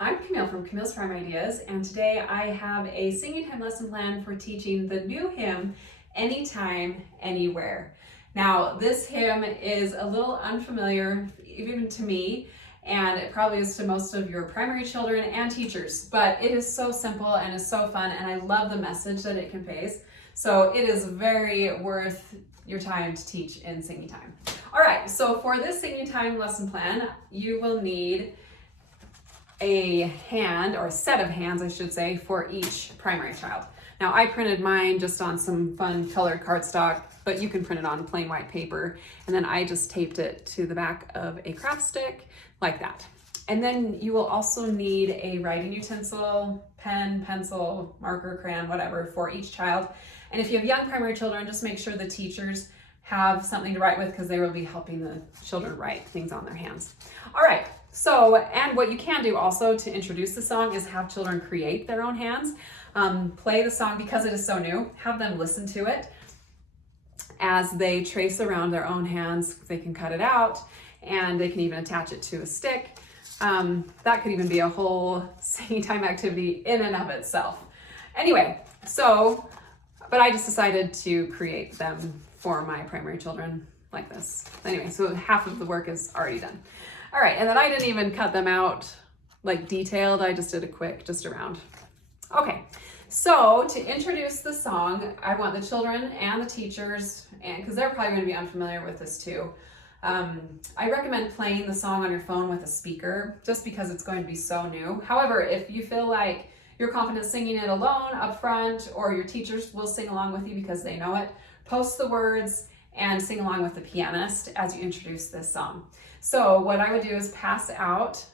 I'm Camille from Camille's Prime Ideas, and today I have a singing time lesson plan for teaching the new hymn, Anytime, Anywhere. Now, this hymn is a little unfamiliar, even to me, and it probably is to most of your primary children and teachers, but it is so simple and is so fun, and I love the message that it conveys. So it is very worth your time to teach in singing time. All right, so for this singing time lesson plan, you will need a hand, or a set of hands, I should say, for each primary child. Now, I printed mine just on some fun colored cardstock, but you can print it on plain white paper. And then I just taped it to the back of a craft stick like that. And then you will also need a writing utensil, pen, pencil, marker, crayon, whatever, for each child. And if you have young primary children, just make sure the teachers have something to write with, because they will be helping the children write things on their hands. All right, so, and what you can do also to introduce the song is have children create their own hands. Play the song because it is so new. Have them listen to it as they trace around their own hands. They can cut it out, and they can even attach it to a stick. That could even be a whole singing time activity in and of itself. Anyway, so, but I just decided to create them for my primary children like this. Anyway, so half of the work is already done. All right, and then I didn't even cut them out like detailed. I just did a quick, just around. Okay, so to introduce the song, I want the children and the teachers, and because they're probably going to be unfamiliar with this too, I recommend playing the song on your phone with a speaker, just because it's going to be so new. However, if you feel like you're confident singing it alone up front, or your teachers will sing along with you because they know it, post the words and sing along with the pianist as you introduce this song. So what I would do is pass out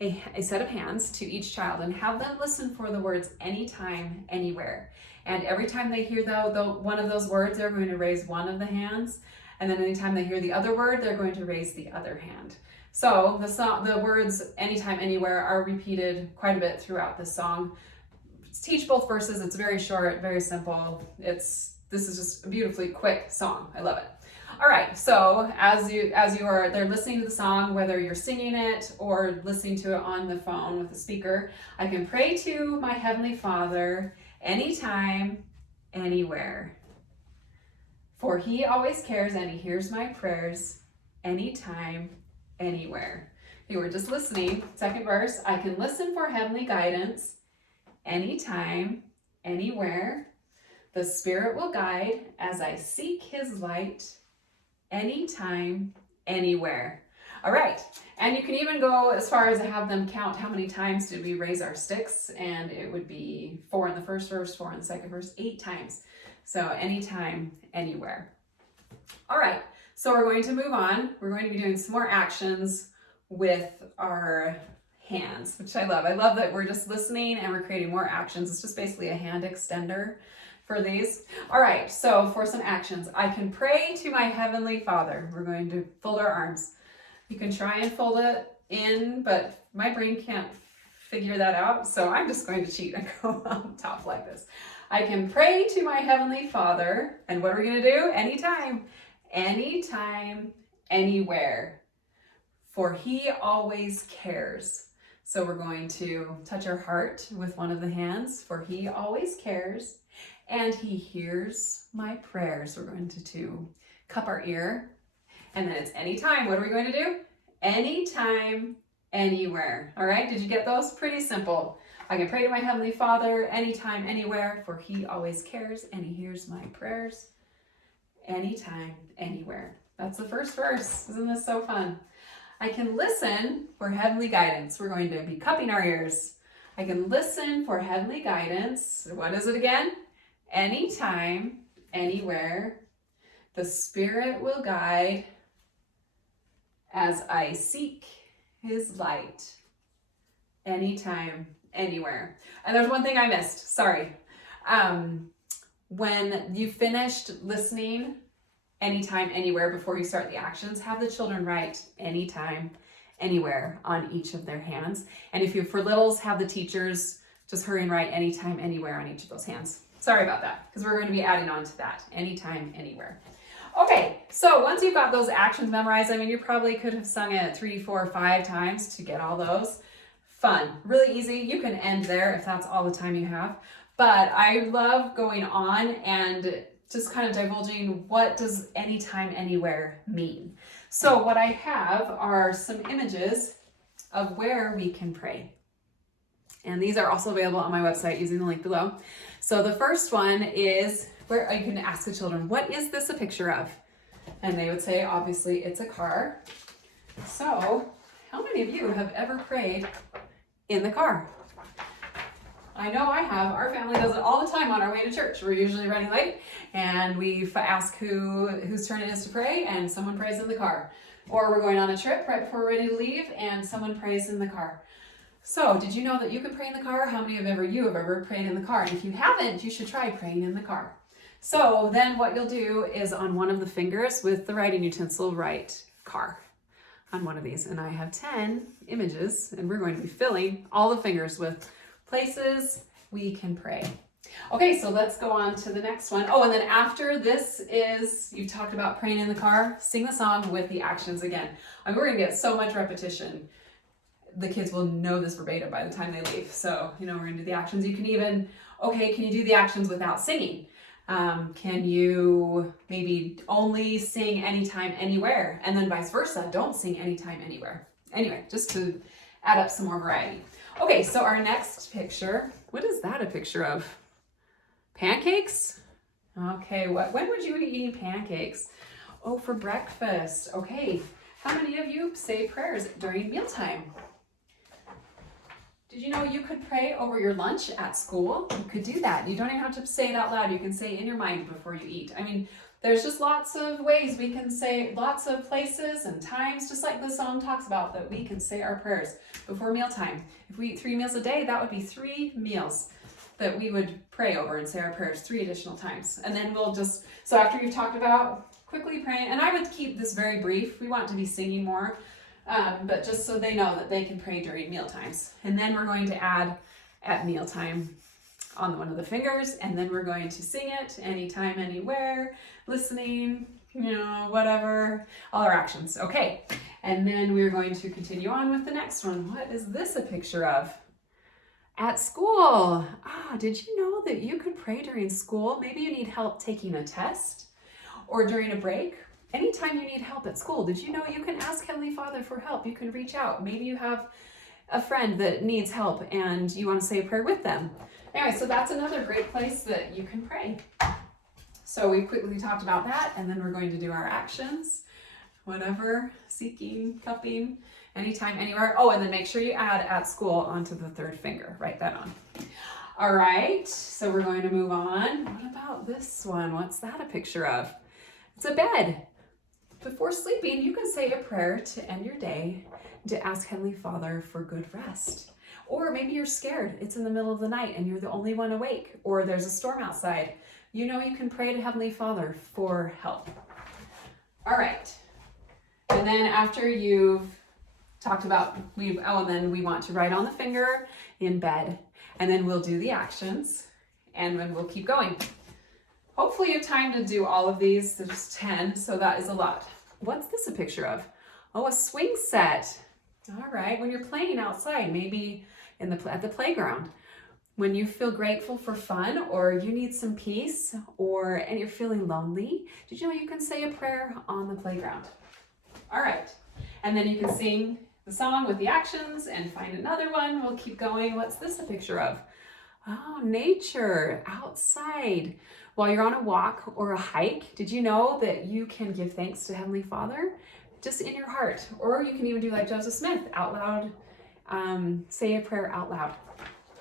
a set of hands to each child and have them listen for the words anytime, anywhere. And every time they hear one of those words, they're going to raise one of the hands. And then anytime they hear the other word, they're going to raise the other hand. So the words anytime, anywhere are repeated quite a bit throughout the song. Teach both verses. It's very short, very simple. This is just a beautifully quick song. I love it. All right, so they're listening to the song, whether you're singing it or listening to it on the phone with the speaker, I can pray to my Heavenly Father anytime, anywhere. For He always cares and He hears my prayers anytime, anywhere. Okay, we're just listening. Second verse, I can listen for heavenly guidance anytime, anywhere. The Spirit will guide as I seek His light anytime, anywhere. All right, and you can even go as far as to have them count how many times did we raise our sticks, and it would be 4 in the first verse, 4 in the second verse, 8 times. So anytime, anywhere. All right, so we're going to move on. We're going to be doing some more actions with our hands, which I love. I love that we're just listening and we're creating more actions. It's just basically a hand extender for these. All right, so for some actions, I can pray to my Heavenly Father. We're going to fold our arms. You can try and fold it in, but my brain can't figure that out, so I'm just going to cheat and go on top like this. I can pray to my Heavenly Father, and what are we going to do? Anytime, anytime, anywhere. For He always cares. So we're going to touch our heart with one of the hands. For He always cares, and He hears my prayers. We're going to cup our ear, and then it's anytime. What are we going to do? Anytime, anywhere. All right, did you get those? Pretty simple. I can pray to my Heavenly Father anytime, anywhere, for He always cares and He hears my prayers anytime, anywhere. That's the first verse. Isn't this so fun? I can listen for heavenly guidance. We're going to be cupping our ears. I can listen for heavenly guidance. What is it again? Anytime, anywhere. The Spirit will guide as I seek His light. Anytime, anywhere. And there's one thing I missed. Sorry. When you finished listening anytime, anywhere before you start the actions, have the children write anytime, anywhere on each of their hands. And if you, for littles, have the teachers just hurry and write anytime, anywhere on each of those hands. Sorry about that, because we're going to be adding on to that. Anytime, anywhere. Okay, so once you've got those actions memorized, I mean, you probably could have sung it 3, 4, 5 times to get all those. fun, really easy. You can end there if that's all the time you have. But I love going on and just kind of divulging what does anytime, anywhere mean. So what I have are some images of where we can pray. And these are also available on my website using the link below. So the first one is where you can ask the children, what is this a picture of? And they would say, obviously, it's a car. So how many of you have ever prayed in the car? I know I have. Our family does it all the time on our way to church. We're usually running late and we ask whose turn it is to pray, and someone prays in the car. Or we're going on a trip right before we're ready to leave and someone prays in the car. So did you know that you can pray in the car? How many of you have ever prayed in the car? And if you haven't, you should try praying in the car. So then what you'll do is on one of the fingers with the writing utensil, write car on one of these. And I have 10 images and we're going to be filling all the fingers with places we can pray. Okay, so let's go on to the next one. Oh, and then after this is, you've talked about praying in the car, sing the song with the actions again. I mean, we're gonna get so much repetition. The kids will know this verbatim by the time they leave. So, we're gonna do the actions. You can even, can you do the actions without singing? Can you maybe only sing anytime, anywhere? And then vice versa, don't sing anytime, anywhere. Anyway, just to add up some more variety. Okay, so our next picture, what is that a picture of? Pancakes? Okay, when would you be eating pancakes? Oh, for breakfast. Okay, how many of you say prayers during mealtime? Did you know you could pray over your lunch at school? You could do that. You don't even have to say it out loud. You can say it in your mind before you eat. I mean, there's just lots of ways we can say, lots of places and times, just like the song talks about, that we can say our prayers before mealtime. If we eat 3 meals a day, that would be 3 meals that we would pray over and say our prayers 3 additional times. And then we'll just, so after you've talked about quickly praying, and I would keep this very brief. We want to be singing more, but just so they know that they can pray during meal times. And then we're going to add at mealtime on one of the fingers, and then we're going to sing it anytime, anywhere, listening, whatever, all our actions. Okay, and then we're going to continue on with the next one. What is this a picture of? At school. Did you know that you could pray during school? Maybe you need help taking a test or during a break. Anytime you need help at school, did you know you can ask Heavenly Father for help? You can reach out. Maybe you have a friend that needs help and you want to say a prayer with them. Anyway, so that's another great place that you can pray. So we quickly talked about that, and then we're going to do our actions. Whatever, seeking, cupping, anytime, anywhere. Oh, and then make sure you add at school onto the 3rd finger. Write that on. All right, so we're going to move on. What about this one? What's that a picture of? It's a bed. Before sleeping, you can say a prayer to end your day, to ask Heavenly Father for good rest. Or maybe you're scared. It's in the middle of the night and you're the only one awake, or there's a storm outside. You can pray to Heavenly Father for help. All right. And then after you've talked about, and then we want to write on the finger in bed, and then we'll do the actions, and then we'll keep going. Hopefully you have time to do all of these. There's 10, so that is a lot. What's this a picture of? Oh, a swing set. All right, when you're playing outside, maybe at the playground, when you feel grateful for fun, or you need some peace, and you're feeling lonely, did you know you can say a prayer on the playground? All right, and then you can sing the song with the actions and find another one. We'll keep going. What's this a picture of? Oh, nature, outside. While you're on a walk or a hike, did you know that you can give thanks to Heavenly Father just in your heart? Or you can even do like Joseph Smith, out loud, say a prayer out loud.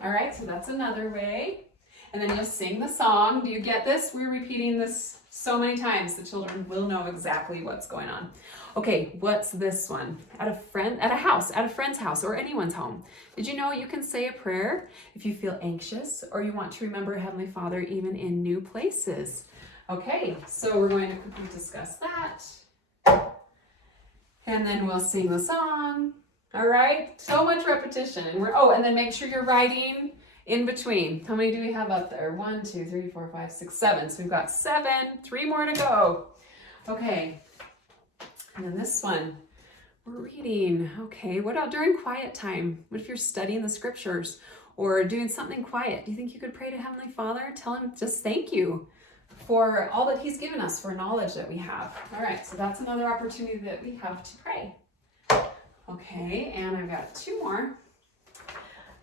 All right, so that's another way. And then you'll sing the song. Do you get this? We're repeating this so many times. The children will know exactly what's going on. Okay, what's this one? At a friend's house, or anyone's home. Did you know you can say a prayer if you feel anxious or you want to remember Heavenly Father even in new places? Okay, so we're going to quickly discuss that. And then we'll sing the song. All right, so much repetition. And then make sure you're writing in between. How many do we have up there? 1, 2, 3, 4, 5, 6, 7. So we've got 7, 3 more to go. Okay. And then this one, We're reading. Okay, what about during quiet time? What if you're studying the scriptures or doing something quiet? Do you think you could pray to Heavenly Father? Tell him just thank you for all that he's given us, for knowledge that we have. All right, so that's another opportunity that we have to pray. Okay, and I've got two more.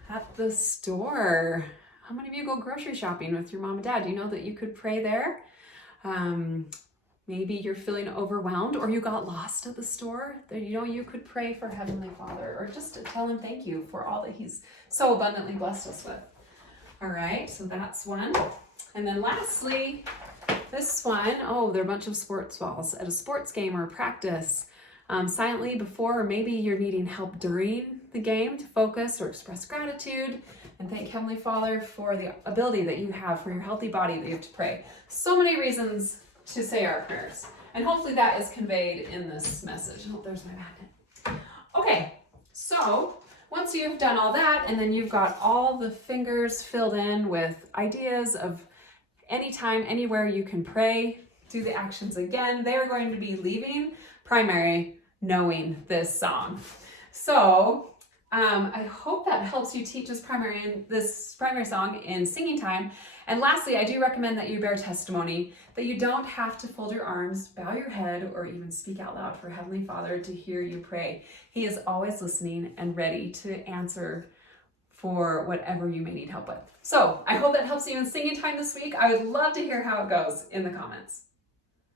At the store. How many of you go grocery shopping with your mom and dad? Do you know that you could pray there? Maybe you're feeling overwhelmed or you got lost at the store. You could pray for Heavenly Father or just to tell him thank you for all that he's so abundantly blessed us with. All right, so that's one. And then lastly, this one, they're a bunch of sports balls at a sports game or a practice. Silently before, or maybe you're needing help during the game to focus or express gratitude and thank Heavenly Father for the ability that you have, for your healthy body that you have to pray. So many reasons to say our prayers. And hopefully that is conveyed in this message. Oh, there's my magnet. Okay, so once you've done all that and then you've got all the fingers filled in with ideas of anytime, anywhere you can pray, do the actions again, they're going to be leaving primary knowing this song. So I hope that helps you teach this primary song in singing time. And lastly, I do recommend that you bear testimony, that you don't have to fold your arms, bow your head, or even speak out loud for Heavenly Father to hear you pray. He is always listening and ready to answer for whatever you may need help with. So I hope that helps you in singing time this week. I would love to hear how it goes in the comments.